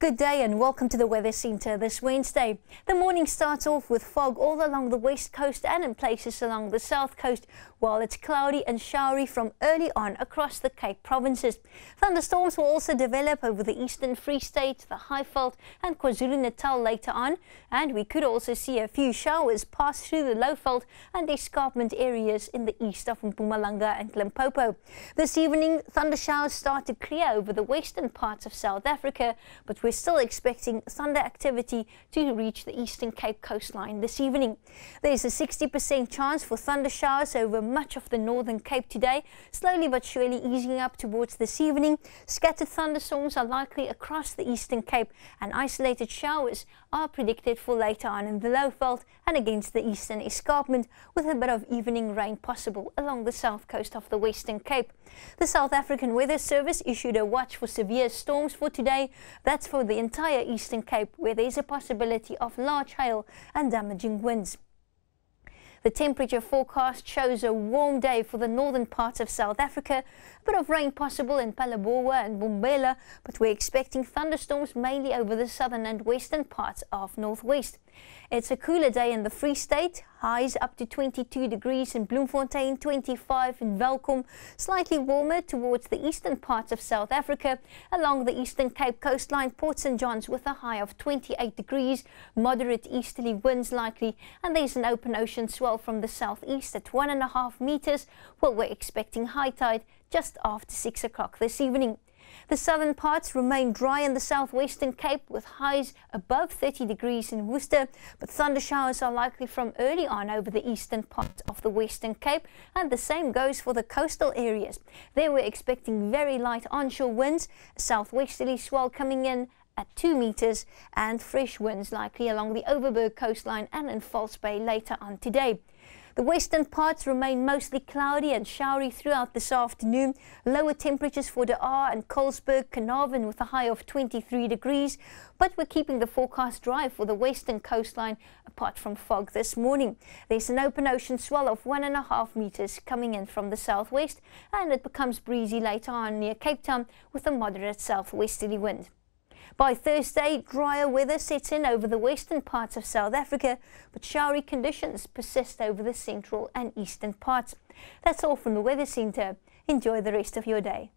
Good day and welcome to the Weather Centre this Wednesday. The morning starts off with fog all along the west coast and in places along the south coast, while it's cloudy and showery from early on across the Cape provinces. Thunderstorms will also develop over the eastern Free State, the Highveld and KwaZulu-Natal later on, and we could also see a few showers pass through the Lowveld and escarpment areas in the east of Mpumalanga and Limpopo. This evening, thunder showers start to clear over the western parts of South Africa, but we're still expecting thunder activity to reach the Eastern Cape coastline this evening. There's a 60% chance for thunder showers over much of the Northern Cape today, slowly but surely easing up towards this evening. Scattered thunderstorms are likely across the Eastern Cape, and isolated showers are predicted for later on in the Lowveld and against the eastern escarpment, with a bit of evening rain possible along the south coast of the Western Cape. The South African Weather Service issued a watch for severe storms for today. That's for the entire Eastern Cape, where there's a possibility of large hail and damaging winds. The temperature forecast shows a warm day for the northern parts of South Africa, a bit of rain possible in Phalaborwa and Mbombela, but we're expecting thunderstorms mainly over the southern and western parts of Northwest. It's a cooler day in the Free State, highs up to 22 degrees in Bloemfontein, 25 in Welkom, slightly warmer towards the eastern parts of South Africa, along the Eastern Cape coastline, Port St. John's with a high of 28 degrees, moderate easterly winds likely, and there's an open ocean swell from the southeast at 1.5 meters, while we're expecting high tide just after 6 o'clock this evening. The southern parts remain dry in the southwestern Cape with highs above 30 degrees in Worcester, but thunder showers are likely from early on over the eastern part of the Western Cape, and the same goes for the coastal areas. There we're expecting very light onshore winds, a southwesterly swell coming in at 2 meters, and fresh winds likely along the Overberg coastline and in False Bay later on today. The western parts remain mostly cloudy and showery throughout this afternoon. Lower temperatures for De Aar and Colesberg, Carnarvon with a high of 23 degrees. But we're keeping the forecast dry for the western coastline apart from fog this morning. There's an open ocean swell of 1.5 meters coming in from the southwest, and it becomes breezy later on near Cape Town with a moderate southwesterly wind. By Thursday, drier weather sets in over the western parts of South Africa, but showery conditions persist over the central and eastern parts. That's all from the Weather Centre. Enjoy the rest of your day.